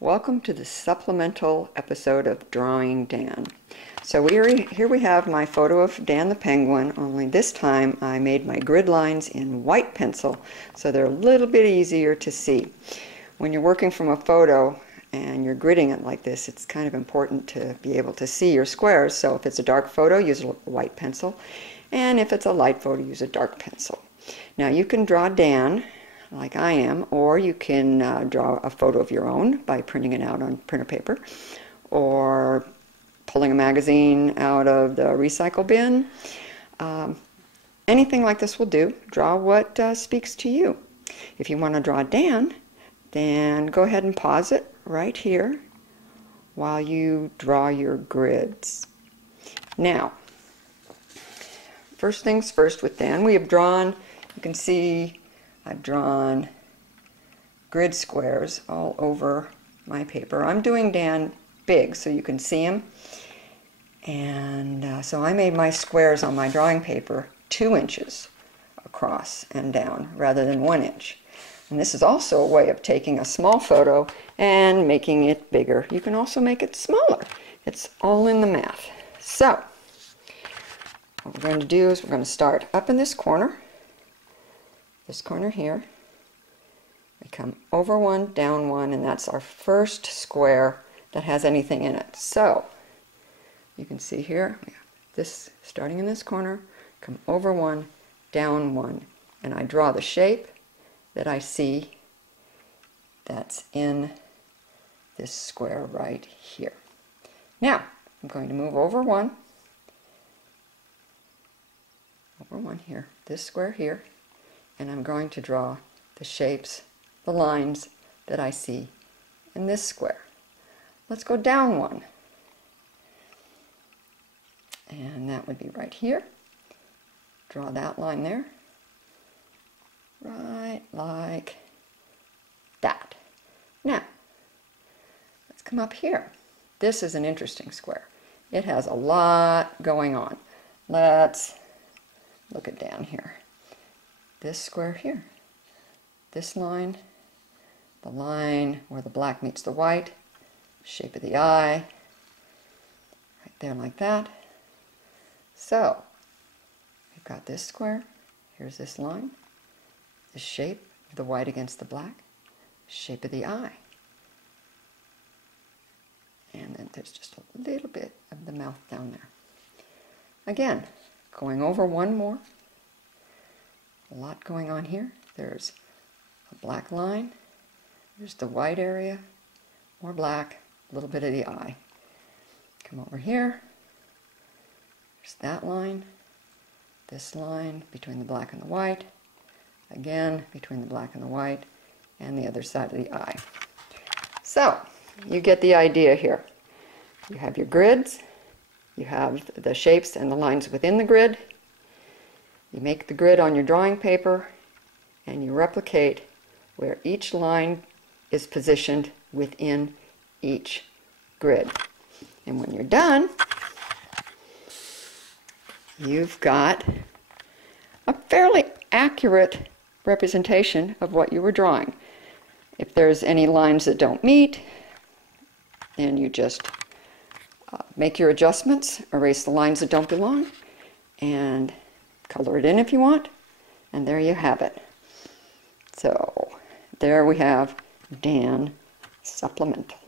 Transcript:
Welcome to the supplemental episode of Drawing Dan. So here we have my photo of Dan the Penguin, only this time I made my grid lines in white pencil so they're a little bit easier to see. When you're working from a photo and you're gridding it like this, it's kind of important to be able to see your squares. So if it's a dark photo, use a white pencil, and if it's a light photo, use a dark pencil. Now you can draw Dan like I am, or you can draw a photo of your own by printing it out on printer paper, or pulling a magazine out of the recycle bin. Anything like this will do. Draw what speaks to you. If you want to draw Dan, then go ahead and pause it right here while you draw your grids. Now, first things first with Dan, we have drawn, you can see I've drawn grid squares all over my paper. I'm doing Dan big so you can see him. And so I made my squares on my drawing paper 2 inches across and down rather than 1 inch. And this is also a way of taking a small photo and making it bigger. You can also make it smaller. It's all in the math. So what we're going to do is we're going to start up in this corner here. We come over 1, down 1, and that's our first square that has anything in it. So you can see here, we have this starting in this corner, come over 1, down 1, and I draw the shape that I see that's in this square right here. Now I'm going to move over 1 here, this square here, and I'm going to draw the shapes, the lines that I see in this square. Let's go down 1. And that would be right here. Draw that line there. Right like that. Now, let's come up here. This is an interesting square. It has a lot going on. Let's look at down here. This square here, this line, the line where the black meets the white, shape of the eye, right there like that. So we've got this square, here's this line, the shape of the white against the black, shape of the eye. And then there's just a little bit of the mouth down there. Again, going over 1 more. A lot going on here. There's a black line, there's the white area, more black, a little bit of the eye. Come over here, there's that line, this line between the black and the white, again between the black and the white, and the other side of the eye. So, you get the idea here. You have your grids, you have the shapes and the lines within the grid. You make the grid on your drawing paper and you replicate where each line is positioned within each grid. And when you're done, you've got a fairly accurate representation of what you were drawing. If there's any lines that don't meet, then you just make your adjustments, erase the lines that don't belong, and color it in if you want, and there you have it. So there we have Dan Supplemental.